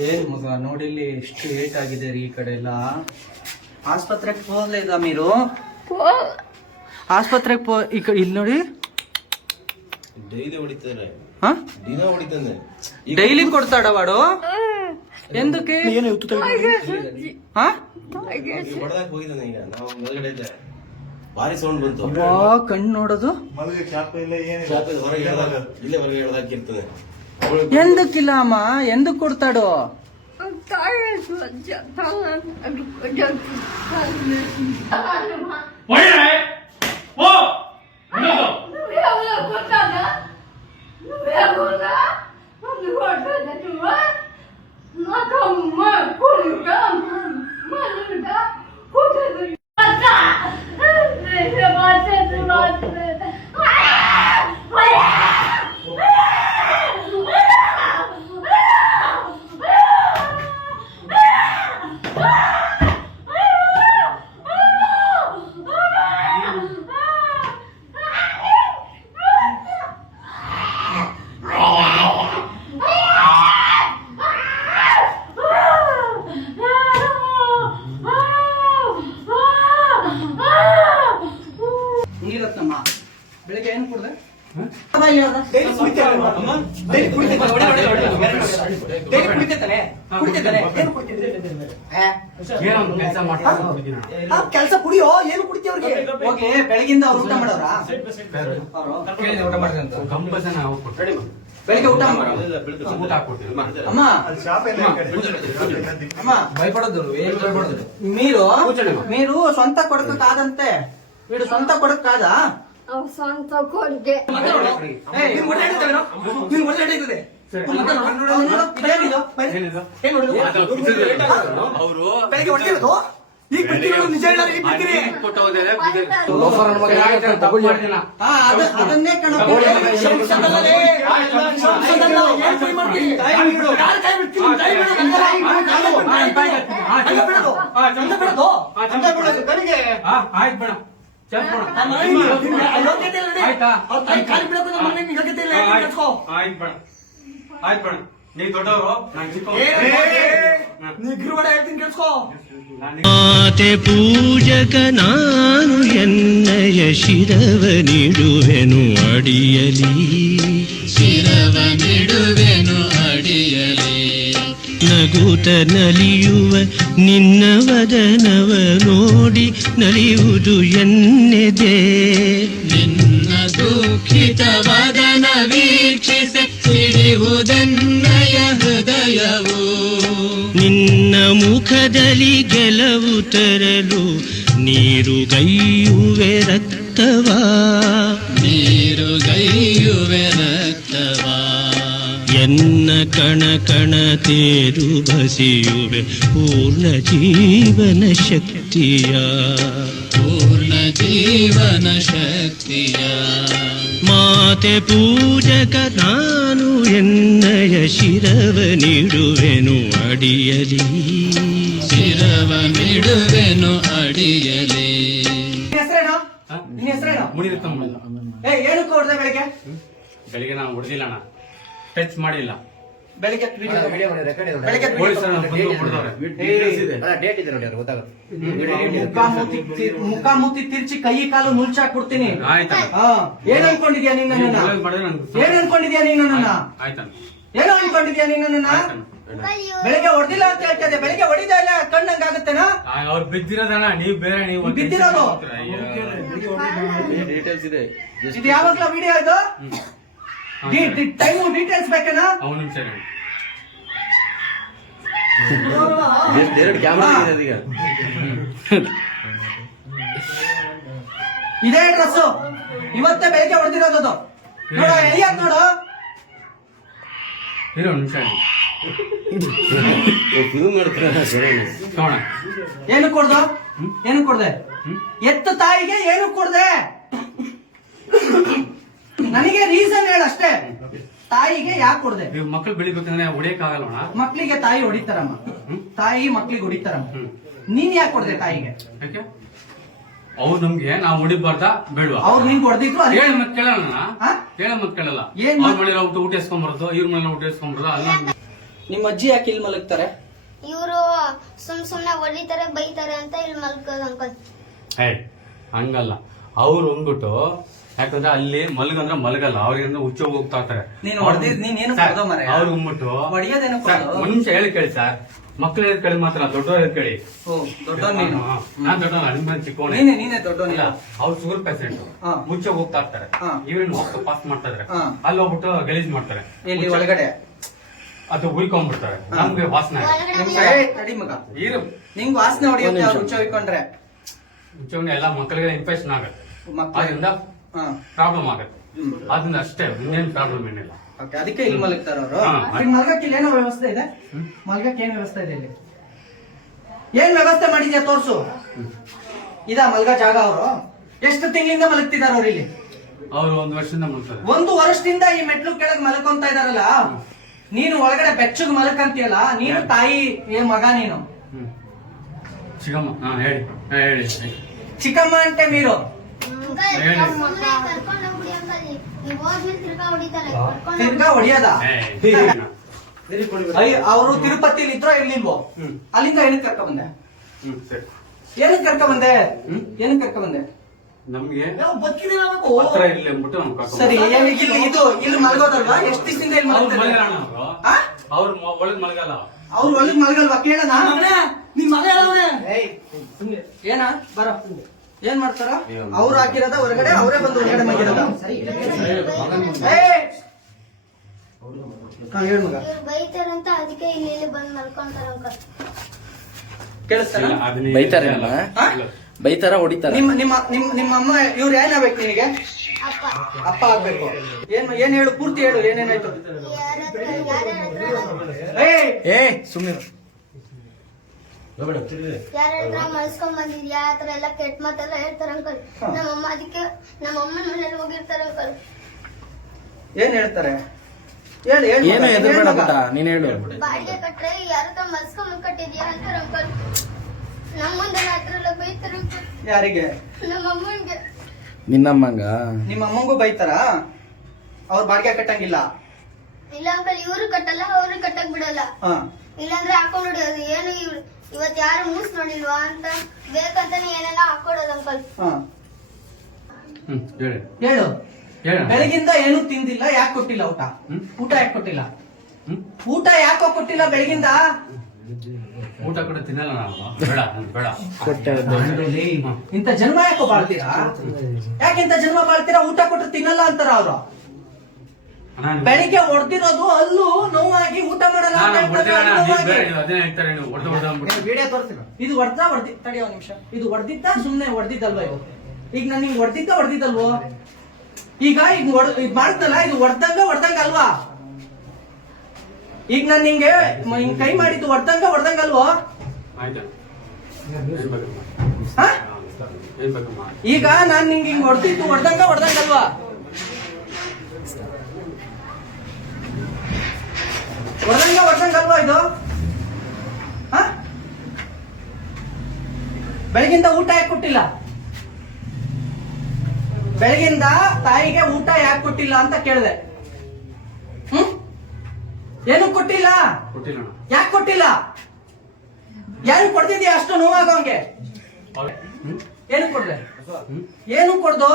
ಏನ್ ಮಗ ನೋಡಿಲ್ಲಿ ಎಷ್ಟು ಏಟ್ ಆಗಿದೆ ರೀ ಈ ಕಡೆ ಎಲ್ಲ. ಆಸ್ಪತ್ರೆಗೆ ಹೋಗ್ಲೇದ ಮೀರು? ಆಸ್ಪತ್ರೆಗೆ ಈ ಕಡೆ ಇಲ್ಲಿ ನೋಡಿ ಡೈಲಿ ಹೊಡಿತಾರೆ. ದಿನ ಹೊಡಿತಾನೆ. ಡೈಲಿ ಕೊಡ್ತಾಡವಾಡು ಎಂದಕ್ಕೆ ಹೊಡೆದಾಕ್ ಹೋಗಿದ್ದಾನೆ. ಈಗ ನಾವು ಒಳಗಡೆ ಇದ್ದೆ, ಭಾರಿ ಸೌಂಡ್ ಬಂತು. ಕಣ್ಣು ನೋಡೋದು ಇಲ್ಲೇ ಹೊರಗೆ ಎಳ್ದಾಕಿರ್ತದೆ. ಎಂದಕ್ಕಿಲ್ಲ ಅಮ್ಮ, ಎಂದಕ್ ಕೊಡ್ತಾಡೋ? ನೀರತ್ನಮ್ಮ ಬೆಳಿಗ್ಗೆ ಏನು ಕುಡ್ದೆ? ಕೆಲಸ ಕುಡಿಯೋ, ಏನು ಕುಡಿತೀವಿ ಅವ್ರಿಗೆ? ಹೋಗಿ ಬೆಳಗಿಂದ ಅವ್ರು ಊಟ ಮಾಡೋರ? ಬೆಳಿಗ್ಗೆ ಊಟ ಅಮ್ಮ ಭಯಪಡೋದು ಏನು ಭಯಪಡೋದು? మీరు ಸ್ವಂತ ಕೊಡಕ್ಕಾದಂತೆ, వీడు ಸ್ವಂತ ಕೊಡಕ್ಕಾದ? ಸ್ವಂತ ಕೊಡ್ಗೆ ಅವರು ಬೆಳಗ್ಗೆ ಹೊಡೆದಿರೋದು ಈಗ ಬಿಟ್ಟಿರೋದು ನಿಜ ಹೇಳೋದು ಈಗ ಬಿಟ್ಟಿರಿ. ಅದನ್ನೇ ಕಣ ಮಾತೆ ಪೂಜಕ ನಾನು ಎನ್ನಯ ಶಿರವ ನೀಡುವೆನು ಅಡಿಯಲಿ, ಶಿರವ ನೀಡುವೆನು ಅಡಿಯಲಿ. ನಗುತ ನಲಿಯುವ ನಿನ್ನ ವದನವ ನೋಡಿ ನಲಿಯುವುದು ಎನ್ನೆದೆ, ನಿನ್ನ ದುಃಖಿತ ವದನ ವೀಕ್ಷಿಸ ಸಿಡಿಯುವುದನ್ನಯ ಹೃದಯವು. ನಿನ್ನ ಮುಖದಲ್ಲಿ ಗೆಲುವು ತರಲು ನೀರುಗೈಯುವೆ ರಕ್ತವಾ, ನೀರುಗೈಯುವೆ ರಕ್ತವಾ. ಎನ್ನ ಕಣ ಕಣ ತೇರು ಬಸಿಯುವೆ ಪೂರ್ಣ ಜೀವನ ಶಕ್ತಿಯ, ಪೂರ್ಣ ಜೀವನ ಶಕ್ತಿಯ. ಮಾತೆ ಪೂಜಕ ನಾನು ಎನ್ನಯ ಶಿರವ ನೀಡುವೆನು ಅಡಿಯಲಿ, ಶಿರವ ನೀಡುವೆನು ಅಡಿಯಲಿ. ಹೆಸರೇನು? ನಿನ್ನ ಹೆಸರೇನು? ಏನಕ್ಕೆ ಹೊಡೆದೆ ಬೆಳಿಗ್ಗೆ? ಬೆಳಿಗ್ಗೆ ನಾನು ಹೊಡೆದಿಲ್ಲ ಅಣ್ಣ, ಟಚ್ ಮಾಡಿಲ್ಲ. ಬೆಳಿಗ್ಗೆ ಮುಖ ಮುತ್ತಿ ತಿರ್ಚಿ ಕೈ ಕಾಲು ಮುಲ್ಚಾಕ್ಬಿಡ್ತೀನಿ. ಏನ್ ಅನ್ಕೊಂಡಿದ್ಯಾ ನೀನ್ ನನ್ನ? ಏನ್ ಅನ್ಕೊಂಡಿದ್ಯಾ ನೀನು ನನ್ನ? ಏನೋ ಅನ್ಕೊಂಡಿದ್ಯಾ ನೀನು ನನ್ನ? ಬೆಳಿಗ್ಗೆ ಹೊಡೆದಿಲ್ಲ ಅಂತ ಹೇಳ್ತದೆ, ಬೆಳಿಗ್ಗೆ ಹೊಡಿದ ಇಲ್ಲ ಕಣ್ಣಂಗಾಗುತ್ತೇನಾ? ಅವ್ರು ಬಿದ್ದಿರೋದಣ್ಣ, ನೀವು ಬೇರೆ. ನೀವು ಬಿದ್ದಿರೋದು ಇದು ಯಾವಾಗ್ಲೂ ವಿಡಿಯೋ ಇದು? ಟೈಮು ಡೀಟೇಲ್ಸ್ ಬೇಕೇನಾ? ನಿಮಿಷ ಇದೇ ಡ್ರೆಸ್ ಇವತ್ತೇ ಬೆಳಿಗ್ಗೆ ಹೊಡೆದಿರೋದು ನೋಡ, ಎಳಿಯತ್ ನೋಡು. ನಿಮಿಷ ಏನು ಕೊಡ್ದು? ಏನು ಕೊಡ್ದೆ? ಎತ್ತ ತಾಯಿಗೆ ಏನು ಕೊಡ್ದೆ? ನನಗೆ ರೀಸನ್ ಹೇಳ ಅಷ್ಟೇ. ತಾಯಿಗೆ ಯಾಕೆ ಕೊಡ್ದೆ? ಮಕ್ಕಳು ಬೆಳಿಬೇಕಂದ್ರೆ ಹೊಡಿಯಕ್ ಆಗಲ್ವಣ? ಮಕ್ಳಿಗೆ ತಾಯಿ ಹೊಡಿತಾರಮ್ಮ, ತಾಯಿ ಮಕ್ಳಿಗೆ ಹೊಡಿತಾರಮ್ಮ. ನೀನ್ ಯಾಕೆ ಕೊಡ್ದೆ ತಾಯಿಗೆ? ಅವ್ರು ನಮ್ಗೆ ನಾವ್ ಹೊಡಿಬಾರ್ದ ಬೇಡವಾ? ಅವ್ರು ನಿಂಗೆ ಹೊಡೆದಿದ್ರು ಹೇಳಿ ಮತ್ತೆ ಕೇಳೋಣ, ಹೇಳ ಮತ್ತೆ ಕೇಳಲ್ಲ. ಅವ್ರ ಮನೇಲಿ ಊಟ ಇಸ್ಕೊಂಬರೋದು, ಇವ್ರ ಮನೇಲಿ ಊಟ ಇಸ್ಕೊಂಬರೋದು. ಅಲ್ಲ ನಿಮ್ಮ ಅಜ್ಜಿ ಯಾಕೆ ಇಲ್ಲಿ ಮಲಗ್ತಾರೆ? ಇವರು ಸುಮ್ನೆ ಹೊಡಿತಾರೆ ಬೈತಾರೆ ಅಂತ ಇಲ್ಲಿ ಮಲ್ಕೋದು ಅಂಕಲ್. ಹಂಗಲ್ಲ, ಅವ್ರು ಅಂದ್ಬಿಟ್ಟು ಯಾಕಂದ್ರೆ ಅಲ್ಲಿ ಮಲಗಂದ್ರೆ ಮಲಗಲ್ಲ, ಅವ್ರಿಗೆ ಹುಚ್ಚ ಹೋಗ್ತಾ ಇರ್ತಾರೆ. ನೀನು ಹೊಡೆದಿದ್ ನೀನೇನು ಕೊಡೋ ಮರೆ? ಅವ್ರು ಅಂದ್ಬಿಟ್ಟು ಹೊಡಿಯೋದೇನು ಸರ್, ಕೊಡೋದು? ಒಂದ್ ನಿಮಿಷ ಹೇಳಿ ಕೇಳಿ ಸರ್, ಮಕ್ಳು ಹೇಳಿ ಕೇಳಿ ಮಾತ್ರ, ದೊಡ್ಡವ್ರು ಹೇಳಿ ಕೇಳಿ. ಓ ದೊಡ್ಡವನ್ ನೀನು. ನಾನ್ ದೊಡ್ಡವಲ್ಲ, ನಿಮ್ ಚಿಕ್ಕವನೇ. ನೀನೇ ದೊಡ್ಡವನಿಲ್ಲ. ಇಲ್ಲ, ಅವ್ರು ಶುಗರ್ ಪೇಷಂಟ್, ಹಾ. ಮುಚ್ಚ ಹೋಗ್ತಾ ಇರ್ತಾರೆ, ಹಾ. ಇವ್ರನ್ನ ಹೋಗ್ತಾ ಪಾಸ್ ಮಾಡ್ತಾ ಇದ್ರೆ ಹಾ. ಅಲ್ಲಿ ಹೋಗ್ಬಿಟ್ಟು ಗಲೀಜ್ ಮಾಡ್ತಾರೆ, ಇಲ್ಲಿ ಒಳಗಡೆ ಅದು ಉಯ್ಕೊಂಡ್ಬಿಡ್ತಾರೆ. ನಮ್ಗೆ ವಾಸನೆ ತಡಿ ಮಗ, ಇರು, ನಿಂಗ್ ವಾಸನೆ ಹೊಡಿಯುತ್ತೆ ಅವ್ರು ಹುಚ್ಚ ಹೊಯ್ಕೊಂಡ್ರೆ. ಮುಚ್ಚವನ್ನ ಎಲ್ಲ ಮಕ್ಕಳಿಗೆ ಇನ್ಫೆಕ್ಷನ್ ಆಗುತ್ತೆ, ಅದರಿಂದ ಹಾ. ಪ್ರಾಬ್ಲಮ್ ಆಗುತ್ತೆ. ಅದನ್ನ ಅಷ್ಟೇ, ಇನ್ನೇನ್ ಪ್ರಾಬ್ಲಮ್ ಏನಿಲ್ಲ. Okay, ಅದಕ್ಕೆ ಇಲ್ಲಿ ಮಲಗ್ತಾರ ಅವರು. ಹಾ. ಮಲ್ಗಕ್ಕೆ ಇಲ್ಲಿ ಏನೋ ವ್ಯವಸ್ಥೆ ಇದೆ? ಮಲ್ಗಕ್ಕೆ ಏನ್ ವ್ಯವಸ್ಥೆ ಇದೆ ಇಲ್ಲಿ? ಏನ್ ವ್ಯವಸ್ಥೆ ಮಾಡಿದ್ಯಾ ತೋರ್ಸು. ಇದಾ ಮಲ್ಗ ಜಾಗ? ಅವರು ಎಷ್ಟು ತಿಂಗಳಿಂದ ಮಲಗ್ತಿದಾರ ಅವ್ರು ಇಲ್ಲಿ? ಅವ್ರು 1 ವರ್ಷದಿಂದ ಮಾಡ್ತಾರೆ. 1 ವರ್ಷದಿಂದ ಈ ಮೆಟ್ಲು ಕೆಳಗ್ ಮಲ್ಕೊಂತ ಇದಾರಲ್ಲ, ನೀನು ಒಳಗಡೆ ಬೆಚ್ಚಗ್ ಮಲಕಂತೀಯಲ್ಲ, ನೀನು ತಾಯಿ ಏನ್ ಮಗ ನೀನು? ಚಿಕ್ಕಮ್ಮ, ಹೇಳಿ ಹೇಳಿ. ಚಿಕ್ಕಮ್ಮ ಅಂತೆ ಮೀರು. ಕರ್ಕೊಂಡು ಹೋಗ್ಬಿಡಿ ಅಂಕಲ್, ನೀವು ಹೋದ್ಮೇಲೆ ತಿರ್ಗಾ ಹೊಡಿತಾರೆ. ತಿರ್ಗಾ ಹೊಡಿಯೋದ? ಅವರು ತಿರುಪತಿಲಿ ಇದ್ರೋ ಇರ್ಲಿಲ್ವೋ? ಅಲ್ಲಿಂದ ಏನಕ್ಕೆ ಕರ್ಕ ಬಂದೆ? ಸರಿ, ಏನಕ್ಕೆ ಕರ್ಕ ಬಂದೆ? ಏನಕ್ಕೆ ಕರ್ಕ ಬಂದೆ? ನಮ್ಗೆ ಬದುಕಿದಿಲ್ಲ ಹತ್ರ ಇರ್ಲಿ ಅಂದ್ಬಿಟ್ಟು ನಮ್ಗೆ ಕರ್ಕೊಂಡ್ ಸರಿ, ಇಲ್ಲಿ ಮಲ್ಗೋದಲ್ವಾ? ಎಷ್ಟು ದಿವಸದಿಂದ ಇಲ್ಲಿ ಅವ್ರು ಮಲ್ಗೋದು? ಮಲಗಲ್ಲ, ಅವ್ರು ಒಳಗ್ ಮಲಗಲ್ಲ. ಅವ್ರು ಒಳಗ್ ಮಲ್ಗಲ್ವಾ? ಕೇಳೋಣ. ನಿನ್ ಮಗ ಏನ ಬರ ಏನ್ ಮಾಡ್ತಾರ? ಅವ್ರು ಹಾಕಿರೋದ ಹೊರಗಡೆ, ಅವರೇ ಬಂದು ಹೊರಗಡೆ ಮಗಿರೋದ? ಹೇಳ ಮಗ. ಇವ್ರು ಬೈತಾರಂತ ಅದಕ್ಕೆ ಇಲ್ಲಿ ಬಂದು ಮಲ್ಕೊಂತಾರ ಅಂಕಲ್. ಕೇಳಿಸ್ತಾರ? ಇಲ್ಲ, ಅದನ್ನ ಬೈತಾರೆ ಇಲ್ಲ. ಹಾ? ಬೈತಾರ ಹೊಡಿತಾರ? ನಿಮ್ಮ ಅಮ್ಮ ಇವ್ರು ಏನಾಗ್ಬೇಕು ನಿನಗೆ? ಅಪ್ಪ ಅಪ್ಪ ಆಗ್ಬೇಕು. ಏನ್ ಹೇಳು, ಪೂರ್ತಿ ಹೇಳು, ಏನೇನಾಯ್ತು? ಏ ಸುಮ್ಮನೆ ಯಾರ ಹತ್ರ ಮಲ್ಸ್ಕೊಂಡ್ ಬಂದಿದ್ಯಾ ಆತರ ಎಲ್ಲ ಕೆಟ್ಟ ಮಾತೆಲ್ಲ ಹೇಳ್ತಾರ ಅಂಕಲ್. ನಮ್ಮಮ್ಮ ಅದಕ್ಕೆ ನಮ್ಮಮ್ಮನ ಮನೇಲಿ ಹೋಗಿರ್ತಾರ ಅಂಕಲ್. ಏನ್ ಹೇಳ್ತಾರೆ? ಹೇಳಿ ಹೇಳಿ ಏನು ಎದುರ್ಬೇಡ ಪುಟ್ಟ, ನೀನ್ ಹೇಳು. ಬಾಡಿಗೆ ಕಟ್ರೆ ಯಾರ ಹತ್ರ ಮಲ್ಸ್ಕೊಂಡ್ ಕಟ್ಟಿದ್ಯಾ ಅಂತಾರ ಅಂಕಲ್. ನಮ್ಮ ಮುಂದೆ ಆತರ ಎಲ್ಲ ಬೈತಾರ ಅಂಕಲ್. ಯಾರಿಗೆ? ನಮ್ಮಮ್ಮನ್ಗೆ. ನಿನ್ನಮ್ಮಂಗ? ನಿಮ್ಮ ಅಮ್ಮಂಗೂ ಬೈತಾರ? ಅವ್ರು ಬಾಡಿಗೆ ಕಟ್ಟಂಗಿಲ್ಲ? ಇಲ್ಲ ಅಂಕಲ್, ಇವ್ರು ಕಟ್ಟಲ್ಲ, ಅವ್ರು ಕಟ್ಟಕ್ ಬಿಡಲ್ಲ. ಹಾ. ಇಲ್ಲಾಂದ್ರೆ ಹಾಕೊಂಡ್ ಹೊಡಿಯೋದು. ಏನು ಇವತ್ ಯಾರು ಮೂಸ್ ನೋಡಿಲ್ವಾ ಅಂತ ಬೇಕಂತಾನೆ ಏನೆಲ್ಲ ಹಾಕೊಡೋದು ಅಂಕಲ್. ಹಾ. ಹೇಳಿ ಹೇಳು. ಹೇಳ. ಬೆಳಗಿಂದ ಏನು ತಿಂದಿಲ್ಲ, ಯಾಕೆ ಕೊಟ್ಟಿಲ್ಲ ಊಟ? ಊಟ ಯಾಕೆ ಕೊಟ್ಟಿಲ್ಲ? ಊಟ ಯಾಕೋ ಕೊಟ್ಟಿಲ್ಲ ಬೆಳಗಿಂದ? ಊಟ ಕೂಡ ತಿನ್ನಲ್ಲ ನಾವು. ಬೇಡ ಬೇಡ. ಇಂಥ ಜನ್ಮ ಯಾಕೋ ಬಾಳ್ತೀರಾ? ಯಾಕೆ ಇಂಥ ಜನ್ಮ ಬಾಳ್ತೀರಾ? ಊಟ ಕೊಟ್ರೆ ತಿನ್ನಲ್ಲ ಅಂತಾರ ಅವ್ರು. ಬೆಳಿಗ್ಗೆ ಹೊಡೆದಿರೋದು ಅಲ್ಲೂ ನೋವಾಗಿ ಊಟ ಮಾಡಲ್ಲ ಅಂತ ಹೇಳ್ತಾರೆ, ಅಲ್ಲೂ ನೋವಾಗಿ. ಅದೇ ಹೇಳ್ತಾರೆ, ನೀವು ವಿಡಿಯೋ ತೋರಿಸ್ತೀನಿ. ಇದು ಹೊಡೆದ ತಡಿ ಒಂದ್ ನಿಮಿಷ. ಇದು ಹೊಡೆದಿದ್ದ ಸುಮ್ನೆ ಹೊಡೆದಿದ್ದಲ್ವ? ಇದು ಈಗ ನಾನು ಹಿಂಗ್ ಹೊಡೆದಿದ್ದಲ್ವೋ? ಈಗ ಮಾಡ್ತಲ್ಲ, ಇದು ಹೊಡೆದಂಗ ಅಲ್ವಾ? ಈಗ ನಾನು ನಿಂಗೆ ಹಿಂಗ್ ಕೈ ಮಾಡಿದ್ದು ಹೊಡೆದಂಗ ಅಲ್ವೋ? ಹಾ? ಈಗ ನಾನ್ ನಿಂಗೆ ಹಿಂಗ್ ಹೊಡೆದಿದ್ದು ಹೊಡೆದಂಗ ಅಲ್ವಾ? ಹೊಡೆದಂಗ ಅಲ್ವಾ ಇದು? ಹಾ? ಬೆಳಗಿಂದ ಊಟ ಯಾಕೆ ಕೊಟ್ಟಿಲ್ಲ? ಬೆಳಗಿಂದ ತಾಯಿಗೆ ಊಟ ಯಾಕೆ ಕೊಟ್ಟಿಲ್ಲ ಅಂತ ಕೇಳಿದೆ. ಏನು ಕೊಟ್ಟಿಲ್ಲ? ಯಾಕೆ ಕೊಟ್ಟಿಲ್ಲ? ಯಾರು ಕೊಡ್ತಿದ್ಯಾ ಅಷ್ಟು ನೋವಾಗವಂಗೆ? ಏನು ಕೊಡ್ದೆ? ಏನು ಕೊಡ್ದು?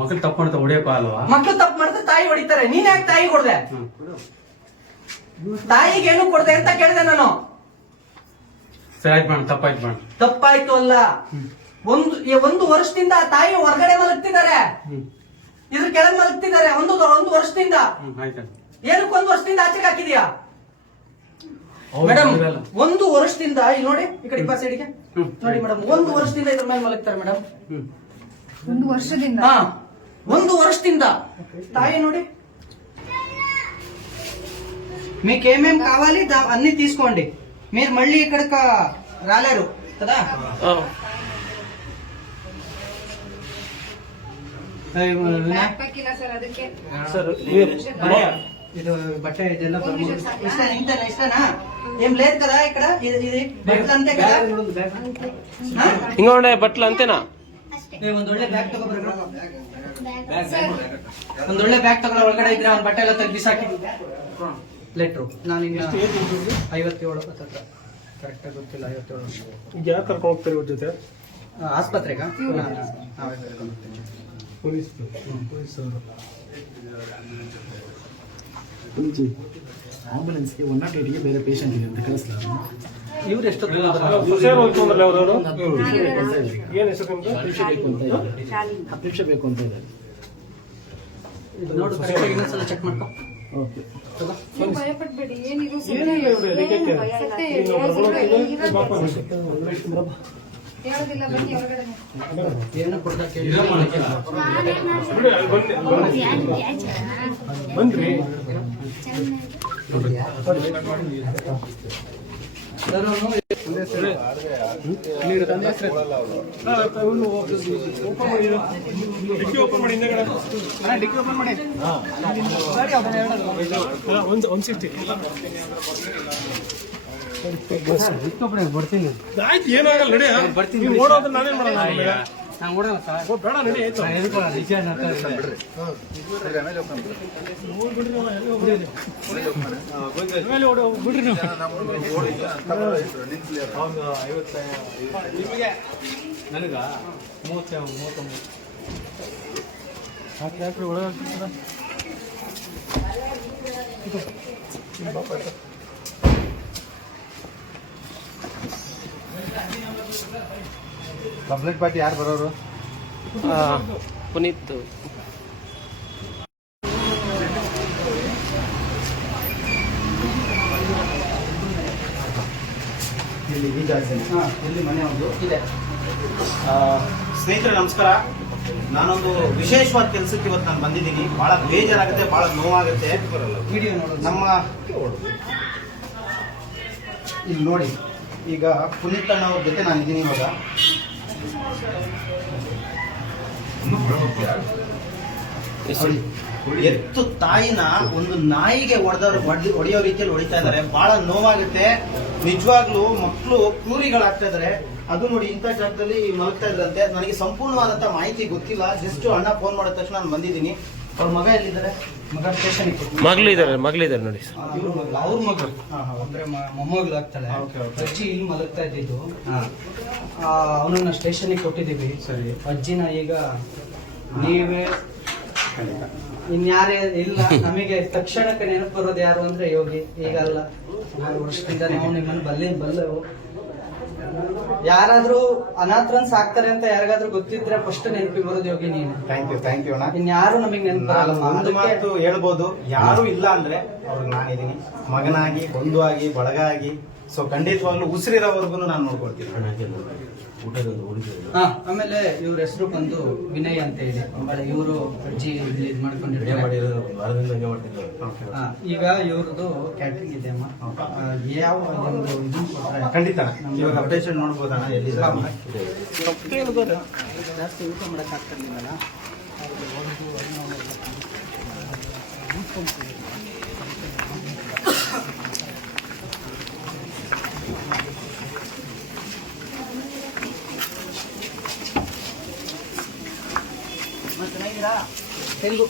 ಮಕ್ಕಳು ತಪ್ಪು ಮಾಡ್ತಾ ಹೊಡಿಯಪ್ಪ ಅಲ್ವಾ? ಮಕ್ಕಳು ತಪ್ಪು ಮಾಡಿದ್ರೆ ತಾಯಿ ಹೊಡಿತಾರೆ. ನೀನ್ ಯಾಕೆ ತಾಯಿ ಕೊಡ್ದೆ? ತಾಯಿಗೆ ಏನು ಕೊಡ್ದೆ ಅಂತ ಕೇಳಿದೆ ನಾನು. ಸರಿ, ಆಯ್ತು ಮೇಡಮ್, ತಪ್ಪಾಯ್ತು ಮೇಡಮ್. ತಪ್ಪಾಯ್ತು ಅಲ್ಲ, ಒಂದು ವರ್ಷದಿಂದ ತಾಯಿ ಹೊರಗಡೆ ಮಲಗ್ತಿದ್ದಾರೆ, ಇದ್ರ ಕೆಳಗೆ ಮಲಗ್ತಿದ್ದಾರೆ. ಒಂದು ವರ್ಷದಿಂದ. ಏನಕ್ಕೆ 1 ವರ್ಷದಿಂದ ಆಚೆಗೆ ಹಾಕಿದ್ಯಾ ಮೇಡಮ್? 1 ವರ್ಷದಿಂದ ಇಲ್ಲಿ ನೋಡಿ, ಈ ಕಡೆ ಬಾ ಸೈಡಿಗೆ ನೋಡಿ ಮೇಡಮ್. 1 ವರ್ಷದಿಂದ ಇದ್ರ ಮೇಲೆ ಮಲಗ್ತಾರೆ ಮೇಡಮ್. 1 ವರ್ಷದಿಂದ? ಹಾ, 1 ವರ್ಷದಿಂದ. తాయి ನೋಡಿ, మీకు ఏమేం కావాలి అన్ని తీసుకోండి. మీరు మళ్ళీ ఇక్కడికి రాలేరు కదా? ಇದು ಬಟ್ಟೆ ಇದೆಲ್ಲ ಇಷ್ಟನಾ? ఏం లేదు కదా ఇక్కడ? ఇది బట్టలు అంతే కదా? ಹಿಂಗೊಂಡೆ ಬಟ್ಲು ಅಂತೇನಾ? ಒಂದೊಳ್ಳೆ ಬ್ಯಾಗ್ ತಗೋಬರ್ಬೇಕು. ಒಂದೊಳ್ಳೆ ಬ್ಯಾಗ್ ತಗೊಳ, ಒಳಗಡೆ ಇದ್ರೆ ಅವ್ನ ಬಟ್ಟೆ ಎಲ್ಲ ತೆಗ್ದು ಬಿಸಾಕಿ. ಲೆಟ್ರು. ನಾನು ಇನ್ನು 57 ಹತ್ತತ್ರ ಕರೆಕ್ಟಾಗಿ ಗೊತ್ತಿಲ್ಲ. 57. ಈಗ ಯಾರು ಕರ್ಕೊಂಡು ಹೋಗ್ತಾರೆ ಇವ್ರ ಜೊತೆ? ಆಸ್ಪತ್ರೆಗೆ ನಾವೇ ಕರ್ಕೊಂಡು ಹೋಗ್ತೀವಿ. ಪೊಲೀಸರು ಆಂಬುಲೆನ್ಸ್ಗೆ 108ಗೆ ಬೇರೆ ಪೇಷಂಟ್ ಇದೆ ಅಂತ ಕಳಿಸ್ಲಾರ. ಇವ್ರು ಎಷ್ಟೊತ್ತು ಹುಷಾರು ಹೋಗ್ಕೊಂಡ್ರಲ್ಲ ಅವರು. ಏನು ಹೆಸರು? 10 ನಿಮಿಷ ಬೇಕು ಅಂತ ಇದೆ. 10 ನಿಮಿಷ ಬೇಕು ಅಂತ ಇದೆ. ನೋಡು, ಕರೆಕ್ಟಾಗಿ ಇನ್ನೊಂದ್ಸಲ ಚೆಕ್ ಮಾಡ್ಕೊ. ಓಕೆ. ನೀವು ಭಯಪಡ್ಬೇಡಿ, ಏನಿದ್ರು ಏನಿಲ್ಲ ಇವ್ರು ಅದಕ್ಕೆ ಸತ್ಯ ನೀನು ಹೇಳೋದಿಲ್ಲ. ಬನ್ನಿ ಹೊರಗಡೆ. ಏನು ಕೊಡ್ದಕ್ಕೆ ಬಿಡಿ, ಅಲ್ಲಿ ಬನ್ನಿ. ಓಪನ್ ಮಾಡಿ ಹಿಂದೆಗಡೆ. ಡಿಕ್ಕಿ ಓಪನ್ ಮಾಡಿ. ಒಂದು 160. ಬರ್ತೀನಿ. ಆಯ್ತು, ಏನಾಗಲ್ಲ, ನಡಿ. ಬರ್ತೀನಿ. ನೀವು ಓಡೋದ್ರೆ ನಾನೇನ್ ಮಾಡೋಣ? ನಾನು ಓಡೋಣ ಸರ್. ಓ, ಬೇಡ, ನಡಿ. ಆಯ್ತು. ಆಮೇಲೆ ಓಡಿ ಬಿಡ್ರಿ ನೀವು. ನನಗ 39 ಯಾಕ್ರಿ ಒಳಗಾಗ್ತಿದ್ದೀರಾ? ಕಂಪ್ಲೇಂಟ್ ಪಾರ್ಟಿ ಯಾರು ಬರೋರು? ಪುನೀತ್. ಇಲ್ಲಿ ಈ ಜಾಗದಲ್ಲಿ. ಎಲ್ಲಿ ಮನೆ ಒಂದು ಇದೆ. ಸ್ನೇಹಿತರೆ ನಮಸ್ಕಾರ. ನಾನೊಂದು ವಿಶೇಷವಾದ ಕೆಲಸಕ್ಕೆ ಇವತ್ತು ನಾನು ಬಂದಿದ್ದೀನಿ. ಬಹಳ ಬೇಜಾರಾಗುತ್ತೆ, ಬಹಳ ನೋವಾಗುತ್ತೆ. ವಿಡಿಯೋ ನೋಡೋದು. ನಮ್ಮ ಇಲ್ಲಿ ನೋಡಿ, ಈಗ ಪುನೀತ್ ಅಣ್ಣವ್ರ ಜೊತೆ ನಾನು ಇದ್ದೀನಿ ಇವಾಗ. ಎತ್ತು ತಾಯಿನ ಒಂದು ನಾಯಿಗೆ ಹೊಡೆಯೋ ರೀತಿಯಲ್ಲಿ ಹೊಡಿತಾ ಇದ್ದಾರೆ. ಬಹಳ ನೋವಾಗುತ್ತೆ ನಿಜವಾಗ್ಲೂ. ಮಕ್ಕಳು ಕ್ರೂರಿಗಳಾಗ್ತಾ ಇದಾರೆ. ಅದು ನೋಡಿ, ಇಂಥ ಜಾಗದಲ್ಲಿ ಮಲಗ್ತಾ ಇದ್ರಂತೆ. ನನಗೆ ಸಂಪೂರ್ಣವಾದಂತ ಮಾಹಿತಿ ಗೊತ್ತಿಲ್ಲ. ಜಸ್ಟ್ ಅಣ್ಣ ಫೋನ್ ಮಾಡಿದ ತಕ್ಷಣ ನಾನು ಬಂದಿದ್ದೀನಿ. ಅವ್ರ ಮಗ ಎಲ್ಲಿದ್ದಾರೆ? ಮಗ ಸ್ಟೇಷನ್ ಮಗಳಿದ್ದಾರೆ ನೋಡಿ. ಅವ್ರ ಮಗಳು ಅಂದ್ರೆ ಮೊಮ್ಮಗಳು ಆಗ್ತಾಳೆ. ಅಜ್ಜಿ ಇಲ್ಲಿ ಮಲಗ್ತಾ ಇದ್ದಿದ್ದು. ಅವನನ್ನ ಸ್ಟೇಷನ್ಗೆ ಕೊಟ್ಟಿದ್ದೀವಿ. ಸರಿ. ಅಜ್ಜಿನ ಈಗ ನೀವೇ ಇನ್ಯಾರೇ ಇಲ್ಲ. ನಮಗೆ ತಕ್ಷಣಕ್ಕೆ ನೆನಪು ಬರೋದು ಯಾರು ಅಂದ್ರೆ ಯೋಗಿ. ಈಗ ಅಲ್ಲ, 6 ವರ್ಷದಿಂದ ನಾವು ನಿಮ್ಮನ್ನು ಬಲ್ಲವು. ಯಾರಾದ್ರೂ ಅನಾಥರನ್ ಸಾಕ್ತಾರೆ ಅಂತ ಯಾರಿಗಾದ್ರೂ ಗೊತ್ತಿದ್ರೆ ಫಸ್ಟ್ ನೆನಪಿಗೆ ಬರೋದು ಯೋಗಿ ನೀನು. ಥ್ಯಾಂಕ್ ಯು ಅಣ್ಣ. ಇನ್ಯಾರು ನಮಗೆ ನೆನಪು ಒಂದು ಮಾತು ಹೇಳ್ಬೋದು, ಯಾರು ಇಲ್ಲ ಅಂದ್ರೆ ಅವ್ರಿಗೆ ನಾನಿದ್ದೀನಿ. ಮಗನಾಗಿ, ಬಂಧುವಾಗಿ, ಬಳಗಾಗಿ. ಸೊ ಖಂಡಿತವಾಗ್ಲೂ ಉಸಿರಿರೋವರೆಗೂ ನಾನು ನೋಡ್ಕೊಳ್ತೀನಿ. ಆಮೇಲೆ ಇವ್ರ ಹೆಸರು ಬಂದು ವಿನಯ್ ಅಂತ ಇದೆ. ಇವರು ಅಜ್ಜಿ ಇಲ್ಲಿ ಇದ್ ಮಾಡ್ಕೊಂಡಿರ್ತಾರೆ. ಈಗ ಇವ್ರದ್ದು ಕ್ಯಾಟ್ರಿಂಗ್ ಇದೆ ಅಮ್ಮ. ಯಾವ ಒಂದು ಇದನ್ನ ಕೊಟ್ರೆ ಖಂಡಿತ ಇವಾಗ ಅಪ್ಡೇಷನ್ ನೋಡ್ಬೋದಣ್ಣ ಎಲ್ಲಿದ್ದಾರೆ. ಜಾಸ್ತಿ ಊಟ ಮಾಡಕ್ ಆಗ್ತಿರ್ಲಿಲ್ಲ. తెలుగు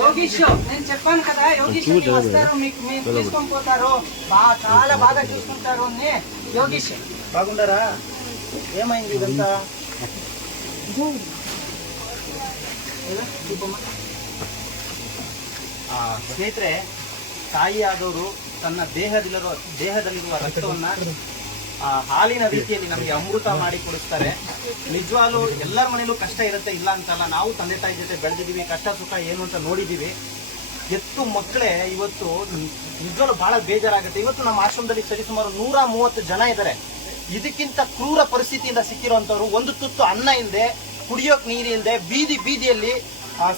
యోగీష్ నేను చెప్పాను కదా, యోగీష్ వస్తారు మీకు తీసుకొని పోతారు. చాలా బాగా చూసుకుంటారు అని. యోగీష్ బాగుండారా? ఏమైంది ఇదంతా? ಸ್ನೇಹಿತರೆ, ತಾಯಿಯಾದವರು ತನ್ನ ದೇಹದಲ್ಲಿರುವ ರಕ್ತವನ್ನ ಹಾಲಿನ ರೀತಿಯಲ್ಲಿ ನಮಗೆ ಅಮೃತ ಮಾಡಿ ಕೊಡಿಸ್ತಾರೆ. ನಿಜವಾಗ್ಲೂ ಎಲ್ಲರ ಮನೇಲೂ ಕಷ್ಟ ಇರುತ್ತೆ, ಇಲ್ಲ ಅಂತಲ್ಲ. ನಾವು ತಂದೆ ತಾಯಿ ಜೊತೆ ಬೆಳೆದಿದ್ದೀವಿ, ಕಷ್ಟ ಸುಖ ಏನು ಅಂತ ನೋಡಿದ್ದೀವಿ. ಎತ್ತು ಮಕ್ಕಳೇ ಇವತ್ತು ನಿಜವಾಗ್ಲೂ ಬಹಳ ಬೇಜಾರಾಗುತ್ತೆ. ಇವತ್ತು ನಮ್ಮ ಆಶ್ರಮದಲ್ಲಿ ಸರಿಸುಮಾರು 130 ಜನ ಇದ್ದಾರೆ. ಇದಕ್ಕಿಂತ ಕ್ರೂರ ಪರಿಸ್ಥಿತಿಯಿಂದ ಸಿಕ್ಕಿರುವಂತವ್ರು, ಒಂದು ತುತ್ತು ಅನ್ನ ಇಲ್ಲದೆ, ಕುಡಿಯೋಕ್ ನೀರು ಇಲ್ಲದೆ, ಬೀದಿಯಲ್ಲಿ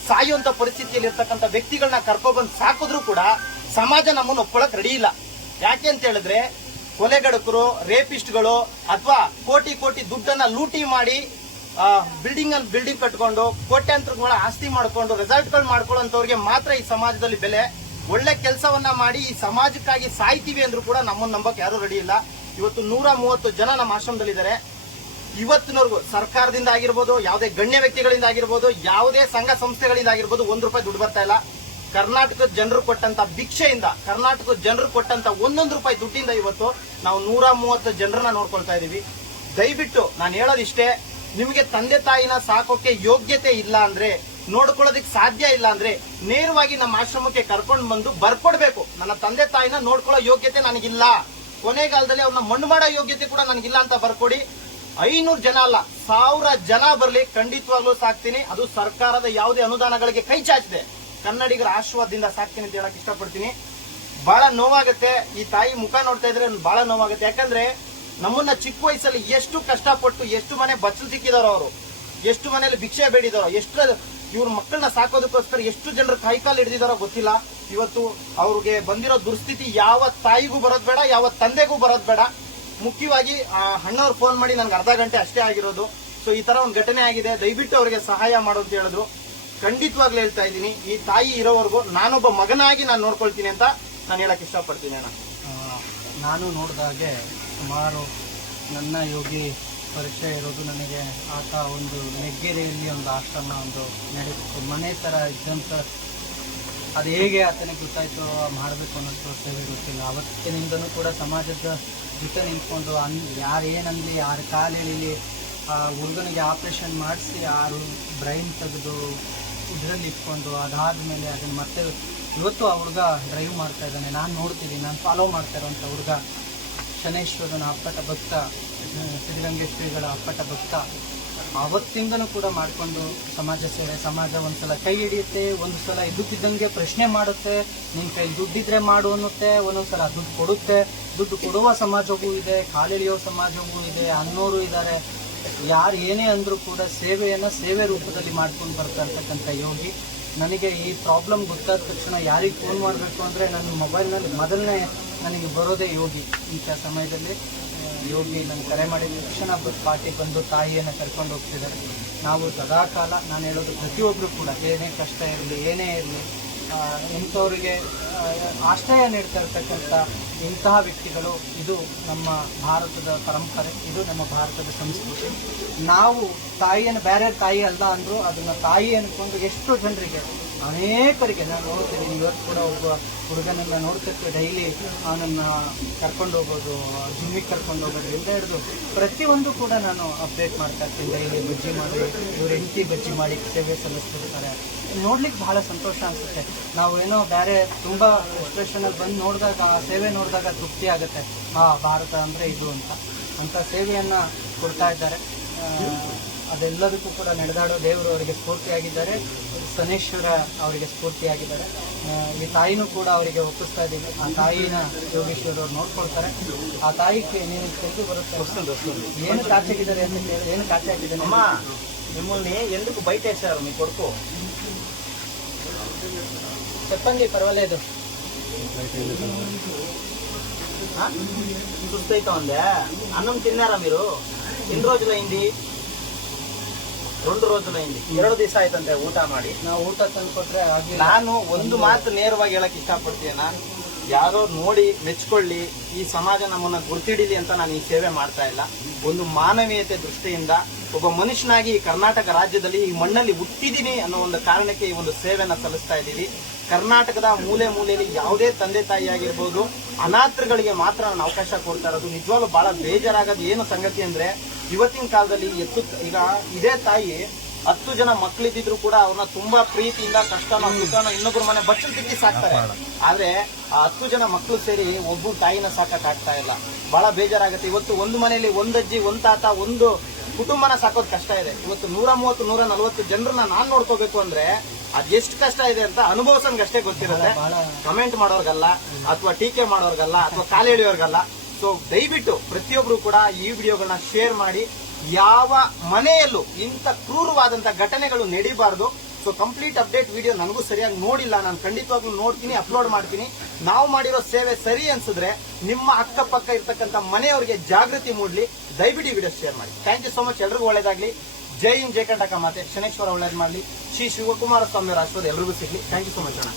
ಸಾಯುವಂತ ಪರಿಸ್ಥಿತಿಯಲ್ಲಿ ಇರ್ತಕ್ಕಂಥ ವ್ಯಕ್ತಿಗಳನ್ನ ಕರ್ಕೊಬಂದು ಸಾಕಿದ್ರು ಕೂಡ ಸಮಾಜ ನಮ್ಮನ್ನು ಒಪ್ಕೊಳಕ್ ರೆಡಿ ಇಲ್ಲ. ಯಾಕೆ ಅಂತ ಹೇಳಿದ್ರೆ, ಕೊಲೆಗಡಕರು, ರೇಪಿಸ್ಟ್ಗಳು ಅಥವಾ ಕೋಟಿ ದುಡ್ಡನ್ನ ಲೂಟಿ ಮಾಡಿ ಬಿಲ್ಡಿಂಗ್ ಕಟ್ಕೊಂಡು ಕೋಟ್ಯಾಂತರ ಆಸ್ತಿ ಮಾಡ್ಕೊಂಡು ರೆಸಾರ್ಟ್ಗಳು ಮಾಡ್ಕೊಳ್ಳೋಂಥವ್ರಿಗೆ ಮಾತ್ರ ಈ ಸಮಾಜದಲ್ಲಿ ಬೆಲೆ. ಒಳ್ಳೆ ಕೆಲಸವನ್ನ ಮಾಡಿ ಈ ಸಮಾಜಕ್ಕಾಗಿ ಸಾಯ್ತೀವಿ ಅಂದ್ರೂ ಕೂಡ ನಮ್ಮನ್ನ ನಂಬಕ್ ಯಾರು ರೆಡಿ ಇಲ್ಲ. ಇವತ್ತು 130 ಜನ ನಮ್ಮ ಆಶ್ರಮದಲ್ಲಿದ್ದಾರೆ. ಇವತ್ತಿನವರೆಗೂ ಸರ್ಕಾರದಿಂದ ಆಗಿರ್ಬೋದು, ಯಾವುದೇ ಗಣ್ಯ ವ್ಯಕ್ತಿಗಳಿಂದ ಆಗಿರ್ಬೋದು, ಯಾವುದೇ ಸಂಘ ಸಂಸ್ಥೆಗಳಿಂದ ಆಗಿರ್ಬೋದು, ₹1 ದುಡ್ಡು ಬರ್ತಾ ಇಲ್ಲ. ಕರ್ನಾಟಕದ ಜನರು ಕೊಟ್ಟಂತ ಭಿಕ್ಷೆಯಿಂದ, ಕರ್ನಾಟಕದ ಜನರು ಕೊಟ್ಟಂತ 1 ರೂಪಾಯಿ ದುಡ್ಡಿಂದ ಇವತ್ತು ನಾವು 130 ಜನರನ್ನ ನೋಡ್ಕೊಳ್ತಾ ಇದೀವಿ. ದಯವಿಟ್ಟು ನಾನು ಹೇಳೋದಿಷ್ಟೇ, ನಿಮಗೆ ತಂದೆ ತಾಯಿನ ಸಾಕೋಕೆ ಯೋಗ್ಯತೆ ಇಲ್ಲ ಅಂದ್ರೆ, ನೋಡ್ಕೊಳ್ಳೋದಕ್ಕೆ ಸಾಧ್ಯ ಇಲ್ಲ ಅಂದ್ರೆ, ನೇರವಾಗಿ ನಮ್ಮ ಆಶ್ರಮಕ್ಕೆ ಕರ್ಕೊಂಡು ಬಂದು ಬರ್ಕೊಡ್ಬೇಕು. ನನ್ನ ತಂದೆ ತಾಯಿನ ನೋಡ್ಕೊಳ್ಳೋ ಯೋಗ್ಯತೆ ನನಗಿಲ್ಲ, ಕೊನೆಗಾಲದಲ್ಲಿ ಅವ್ರನ್ನ ಮಣ್ಣು ಮಾಡೋ ಯೋಗ್ಯತೆ ಕೂಡ ನನಗಿಲ್ಲ ಅಂತ ಬರ್ಕೊಡಿ. 500 ಜನ ಅಲ್ಲ, 1000 ಜನ ಬರ್ಲಿ, ಖಂಡಿತವಾಗ್ಲೂ ಸಾಕ್ತೀನಿ. ಅದು ಸರ್ಕಾರದ ಯಾವುದೇ ಅನುದಾನಗಳಿಗೆ ಕೈ ಚಾಚಿದೆ, ಕನ್ನಡಿಗರ ಆಶೀರ್ವಾದದಿಂದ ಸಾಕ್ತೀನಿ ಅಂತ ಹೇಳಕ್ ಇಷ್ಟಪಡ್ತೀನಿ. ಬಹಳ ನೋವಾಗುತ್ತೆ, ಈ ತಾಯಿ ಮುಖ ನೋಡ್ತಾ ಇದ್ರೆ ಬಹಳ ನೋವಾಗುತ್ತೆ. ಯಾಕಂದ್ರೆ ನಮ್ಮನ್ನ ಚಿಕ್ಕ ವಯಸ್ಸಲ್ಲಿ ಎಷ್ಟು ಕಷ್ಟಪಟ್ಟು, ಎಷ್ಟು ಮನೆ ಬಚ್ಚಲು ಸಿಕ್ಕಿದಾರೋ ಅವರು, ಎಷ್ಟು ಮನೆಯಲ್ಲಿ ಭಿಕ್ಷೆ ಬೇಡಿದಾರೋ, ಎಷ್ಟು ಇವ್ರ ಮಕ್ಕಳನ್ನ ಸಾಕೋದಕ್ಕೋಸ್ಕರ ಎಷ್ಟು ಜನರು ಕೈಕಾಲು ಹಿಡಿದಿದಾರೋ ಗೊತ್ತಿಲ್ಲ. ಇವತ್ತು ಅವ್ರಿಗೆ ಬಂದಿರೋ ದುರ್ಸ್ಥಿತಿ ಯಾವ ತಾಯಿಗೂ ಬರೋದ್ ಬೇಡ, ಯಾವ ತಂದೆಗೂ ಬರೋದ್ ಬೇಡ. ಮುಖ್ಯವಾಗಿ ಅಣ್ಣವ್ರು ಫೋನ್ ಮಾಡಿ ನನ್ಗೆ ಅರ್ಧ ಗಂಟೆ ಅಷ್ಟೇ ಆಗಿರೋದು. ಸೊ ಈ ತರ ಒಂದು ಘಟನೆ ಆಗಿದೆ, ದಯವಿಟ್ಟು ಅವರಿಗೆ ಸಹಾಯ ಮಾಡು ಅಂತ ಹೇಳಿದ್ರು. ಖಂಡಿತವಾಗ್ಲೂ ಹೇಳ್ತಾ ಇದ್ದೀನಿ, ಈ ತಾಯಿ ಇರೋವರೆಗೂ ನಾನೊಬ್ಬ ಮಗನಾಗಿ ನಾನು ನೋಡ್ಕೊಳ್ತೀನಿ ಅಂತ ನಾನು ಹೇಳಕ್ ಇಷ್ಟಪಡ್ತೀನಿ ಅಣ್ಣ. ನಾನು ನೋಡಿದಾಗೆ ಸುಮಾರು ನನ್ನ ಯೋಗಿ ಪರಿಚಯ ಇರೋದು ನನಗೆ. ಆತ ಒಂದು ನೆಗ್ಗೆರೆಯಲ್ಲಿ ಒಂದು ಆಶ್ರಮ ಒಂದು ನಡೆಸಿತ್ತು, ಮನೆ ಥರ ಇದ್ದಂಥ. ಅದು ಹೇಗೆ ಆತನಿಗೆ ಗೊತ್ತಾಯಿತು ಮಾಡಬೇಕು ಅನ್ನೋದು ಸೇವೆ ಗೊತ್ತಿಲ್ಲ. ಅವತ್ತಿನಿಂದನೂ ಕೂಡ ಸಮಾಜದ ಜೊತೆ ನಿಂತ್ಕೊಂಡು ಯಾರು ಏನಂದು ಯಾರು ಕಾಲು ಎಳೀಲಿ, ಆ ಹುಡುಗನಿಗೆ ಆಪ್ರೇಷನ್ ಮಾಡಿಸಿ 6 ಬ್ರೈನ್ ತೆಗೆದು ಇದರಲ್ಲಿ ಇಟ್ಕೊಂಡು ಅದಾದಮೇಲೆ ಅದನ್ನು ಮತ್ತೆ ಇವತ್ತು ಆ ಹುಡುಗ ಡ್ರೈವ್ ಮಾಡ್ತಾ ಇದ್ದಾನೆ. ನಾನು ನೋಡ್ತಿದ್ದೀನಿ, ನಾನು ಫಾಲೋ ಮಾಡ್ತಾ ಇರೋಂಥ ಹುಡುಗ ಶನೇಶ್ವರನ ಅಪ್ಪಟ ಭಕ್ತ, ಸಿದ್ಧಗಂಗೇಶ್ವರಿಗಳ ಅಪ್ಪಟ ಭಕ್ತ. ಆವತ್ತಿಂದನೂ ಕೂಡ ಮಾಡಿಕೊಂಡು ಸಮಾಜ ಸೇವೆ. ಸಮಾಜ ಒಂದ್ಸಲ ಕೈ ಹಿಡಿಯುತ್ತೆ, ಒಂದು ಸಲ ಇದ್ದಕ್ಕಿದ್ದಂಗೆ ಪ್ರಶ್ನೆ ಮಾಡುತ್ತೆ, ನಿನ್ನ ಕೈ ದುಡ್ಡಿದ್ರೆ ಮಾಡು ಅನ್ನುತ್ತೆ, ಒಂದೊಂದ್ಸಲ ದುಡ್ಡು ಕೊಡುತ್ತೆ. ದುಡ್ಡು ಕೊಡುವ ಸಮಾಜವೂ ಇದೆ, ಕಾಲೆಳೆಯೋ ಸಮಾಜವೂ ಇದೆ, ಅನ್ನೋರು ಇದ್ದಾರೆ. ಯಾರು ಏನೇ ಅಂದರೂ ಕೂಡ ಸೇವೆಯನ್ನು ಸೇವೆ ರೂಪದಲ್ಲಿ ಮಾಡ್ಕೊಂಡು ಬರ್ತಾ ಇರ್ತಕ್ಕಂಥ ಯೋಗಿ. ನನಗೆ ಈ ಪ್ರಾಬ್ಲಮ್ ಗೊತ್ತಾದ ತಕ್ಷಣ ಯಾರಿಗೆ ಫೋನ್ ಮಾಡಬೇಕು ಅಂದರೆ ನನ್ನ ಮೊಬೈಲ್ನಲ್ಲಿ ಮೊದಲನೇ ನನಗೆ ಬರೋದೇ ಯೋಗಿ. ಇಂಥ ಸಮಯದಲ್ಲಿ ಯೋಗಿ ನನ್ನ ಕರೆ ಮಾಡಿದ ತಕ್ಷಣ ಪಾರ್ಟಿ ಬಂದು ತಾಯಿಯನ್ನು ಕರ್ಕೊಂಡು ಹೋಗ್ತಿದ್ದಾರೆ. ನಾವು ಸದಾಕಾಲ ನಾನು ಹೇಳೋದು ಪ್ರತಿಯೊಬ್ಬರು ಕೂಡ ಏನೇ ಕಷ್ಟ ಇರಲಿ, ಏನೇ ಇರಲಿ, ಇಂಥವರಿಗೆ ಆಶ್ರಯ ನೀಡ್ತಾ ಇರ್ತಕ್ಕಂಥ ಇಂತಹ ವ್ಯಕ್ತಿಗಳು. ಇದು ನಮ್ಮ ಭಾರತದ ಪರಂಪರೆ, ಇದು ನಮ್ಮ ಭಾರತದ ಸಂಸ್ಕೃತಿ. ನಾವು ತಾಯಿಯನ್ನು ಬೇರೆ ತಾಯಿ ಅಲ್ಲ ಅಂದರೂ ಅದನ್ನು ತಾಯಿ ಅಂದ್ಕೊಂಡು ಎಷ್ಟೋ ಜನರಿಗೆ, ಅನೇಕರಿಗೆ ನಾನು ನೋಡ್ತಿದ್ದೀನಿ. ಇವತ್ತು ಕೂಡ ಒಬ್ಬ ಹುಡುಗನನ್ನು ನೋಡ್ತಿರ್ತೀವಿ ಡೈಲಿ, ಅವನನ್ನು ಕರ್ಕೊಂಡು ಹೋಗೋದು, ಜಿಮ್ಮಿಗೆ ಕರ್ಕೊಂಡು ಹೋಗೋದ್ರಿಂದ ಹಿಡಿದು ಪ್ರತಿಯೊಂದು ಕೂಡ ನಾನು ಅಪ್ಡೇಟ್ ಮಾಡ್ತಾ ಇರ್ತೀನಿ. ಡೈಲಿ ಬಜ್ಜಿ ಮಾಡಿ, ಇವ್ರು ಹೆಂಡತಿ ಬಜ್ಜಿ ಮಾಡಿ ಸೇವೆ ಸಲ್ಲಿಸ್ತಿರ್ತಾರೆ. ನೋಡ್ಲಿಕ್ಕೆ ಬಹಳ ಸಂತೋಷ ಅನಿಸುತ್ತೆ. ನಾವು ಏನೋ ಬೇರೆ ತುಂಬ ಎಕ್ಸ್ಪ್ರೆಷನಲ್ಲಿ ಬಂದು ನೋಡಿದಾಗ, ಆ ಸೇವೆ ನೋಡಿದಾಗ ತೃಪ್ತಿ ಆಗುತ್ತೆ. ಭಾರತ ಅಂದರೆ ಇದು ಅಂತ ಸೇವೆಯನ್ನು ಕೊಡ್ತಾ ಇದ್ದಾರೆ. ಅದೆಲ್ಲದಕ್ಕೂ ಕೂಡ ನಡೆದಾಡೋ ದೇವರು ಅವರಿಗೆ ಸ್ಫೂರ್ತಿಯಾಗಿದ್ದಾರೆ, ಶನೇಶ್ವರ ಅವರಿಗೆ ಸ್ಫೂರ್ತಿಯಾಗಿದ್ದಾರೆ. ಈ ತಾಯಿನೂ ಕೂಡ ಅವರಿಗೆ ಒಪ್ಪಿಸ್ತಾ ಇದ್ದೀವಿ. ಆ ತಾಯಿನ ಯೋಗೇಶ್ವರ ಅವ್ರು ನೋಡ್ಕೊಳ್ತಾರೆ. ಆ ತಾಯಿಗೆ ನೀನು ತೆಗೆದು ಬರುತ್ತೆ, ಏನು ಕಾಚೆ ಹಾಕಿದ್ದಾರೆ ಅಂತ ಕೇಳಿ, ಏನು ಕಾಚೆ ಹಾಕಿದ್ದಾನೆ ಅಮ್ಮ మిమ్మల్ని ఎందుకు బయట వేశారు మీ కొడుకు? చెప్పండి, పర్వాలేదు. సుస్తైతా ఉందా? అన్నం తిన్నారా మీరు? ఎన్ని రోజులైంది? 2 రోజులైంది. 2 ದಿವಸ ಆಯ್ತಂತೆ ಊಟ ಮಾಡಿ. ನಾವು ಊಟ ತಂದ್ಕೊಟ್ರೆ ನಾನು ಒಂದು ಮಾತು ನೇರವಾಗಿ ಹೇಳಕ್ ಇಷ್ಟಪಡ್ತೀನಿ. ಯಾರೋ ನೋಡಿ ಮೆಚ್ಕೊಳ್ಳಿ, ಈ ಸಮಾಜ ನಮ್ಮನ್ನ ಗುರ್ತಿಡಿಲಿ ಅಂತ ನಾನು ಈ ಸೇವೆ ಮಾಡ್ತಾ ಇಲ್ಲ. ಒಂದು ಮಾನವೀಯತೆ ದೃಷ್ಟಿಯಿಂದ ಒಬ್ಬ ಮನುಷ್ಯನಾಗಿ ಈ ಕರ್ನಾಟಕ ರಾಜ್ಯದಲ್ಲಿ ಈ ಮಣ್ಣಲ್ಲಿ ಹುಟ್ಟಿದೀನಿ ಅನ್ನೋ ಒಂದು ಕಾರಣಕ್ಕೆ ಈ ಒಂದು ಸೇವೆನ ಸಲ್ಲಿಸ್ತಾ ಇದ್ದೀವಿ. ಕರ್ನಾಟಕದ ಮೂಲೆ ಮೂಲೆಯಲ್ಲಿ ಯಾವುದೇ ತಂದೆ ತಾಯಿ ಆಗಿರ್ಬೋದು, ಅನಾಥರುಗಳಿಗೆ ಮಾತ್ರ ನಾನು ಅವಕಾಶ ಕೊಡ್ತಾ ಇರೋದು. ನಿಜವಾಗ್ಲೂ ಬಹಳ ಬೇಜಾರಾಗೋದು ಏನು ಸಂಗತಿ ಅಂದ್ರೆ, ಇವತ್ತಿನ ಕಾಲದಲ್ಲಿ ಈಗ ಇದೇ ತಾಯಿ 10 ಜನ ಮಕ್ಕಳಿದ್ರು ಕೂಡ ಅವ್ರನ್ನ ತುಂಬಾ ಪ್ರೀತಿಯಿಂದ ಕಷ್ಟನೋ ಸುಖನೋ ಇನ್ನೊಬ್ರು ಮನೆ ಬಚ್ಚಲು ತಿಕ್ಕಿ ಸಾಕ್ತಾರೆ. ಆದ್ರೆ ಆ 10 ಜನ ಮಕ್ಕಳು ಸೇರಿ ಒಬ್ಬ ತಾಯಿನ ಸಾಕಕ್ ಆಗ್ತಾ ಇಲ್ಲ. ಬಹಳ ಬೇಜಾರಾಗುತ್ತೆ. ಇವತ್ತು ಒಂದು ಮನೆಯಲ್ಲಿ ಒಂದು ಅಜ್ಜಿ, ಒಂದು ತಾತ, ಒಂದು ಕುಟುಂಬನ ಸಾಕೋದು ಕಷ್ಟ ಇದೆ. ಇವತ್ತು 130, 140 ಜನರನ್ನ ನಾನ್ ನೋಡ್ಕೋಬೇಕು ಅಂದ್ರೆ ಅದೆಷ್ಟು ಕಷ್ಟ ಇದೆ ಅಂತ ಅನುಭವಿಸೋನ್ಗಷ್ಟೇ ಗೊತ್ತಿರುತ್ತೆ. ಕಮೆಂಟ್ ಮಾಡೋರ್ಗಲ್ಲ, ಅಥವಾ ಟೀಕೆ ಮಾಡೋರ್ಗಲ್ಲ, ಅಥವಾ ಕಾಲು ಎಳೆಯೋರ್ಗಲ್ಲ. ಸೊ ದಯವಿಟ್ಟು ಪ್ರತಿಯೊಬ್ರು ಕೂಡ ಈ ವಿಡಿಯೋಗಳನ್ನ ಶೇರ್ ಮಾಡಿ. ಯಾವ ಮನೆಯಲ್ಲೂ ಇಂಥ ಕ್ರೂರವಾದಂತ ಘಟನೆಗಳು ನಡೀಬಾರ್ದು. ಸೊ ಕಂಪ್ಲೀಟ್ ಅಪ್ಡೇಟ್ ವಿಡಿಯೋ ನನಗೂ ಸರಿಯಾಗಿ ನೋಡಿಲ್ಲ, ನಾನು ಖಂಡಿತವಾಗ್ಲೂ ನೋಡ್ತೀನಿ, ಅಪ್ಲೋಡ್ ಮಾಡ್ತೀನಿ. ನಾವು ಮಾಡಿರೋ ಸೇವೆ ಸರಿ ಅನ್ಸಿದ್ರೆ ನಿಮ್ಮ ಅಕ್ಕಪಕ್ಕ ಇರ್ತಕ್ಕಂಥ ಮನೆಯವರಿಗೆ ಜಾಗೃತಿ ಮೂಡ್ಲಿ. ದಯವಿಟ್ಟು ವಿಡಿಯೋ ಶೇರ್ ಮಾಡಿ. Thank you so much. ಎಲ್ರಿಗೂ ಒಳ್ಳೇದಾಗ್ಲಿ. ಜೈ ಹಿಂದ್, ಜೈ ಕರ್ನಾಟಕ ಮಾತೆ. ಶನೇಶ್ವರ ಒಳ್ಳೇದ್ ಮಾಡ್ಲಿ. ಶ್ರೀ ಶಿವಕುಮಾರ ಸ್ವಾಮಿ ಅವರ ಆಶೀರ್ವಾದ ಎಲ್ರಿಗೂ ಸಿಗ್ಲಿ. ಥ್ಯಾಂಕ್ ಯು ಸೋ ಮಚ್ ಅಣ್ಣ.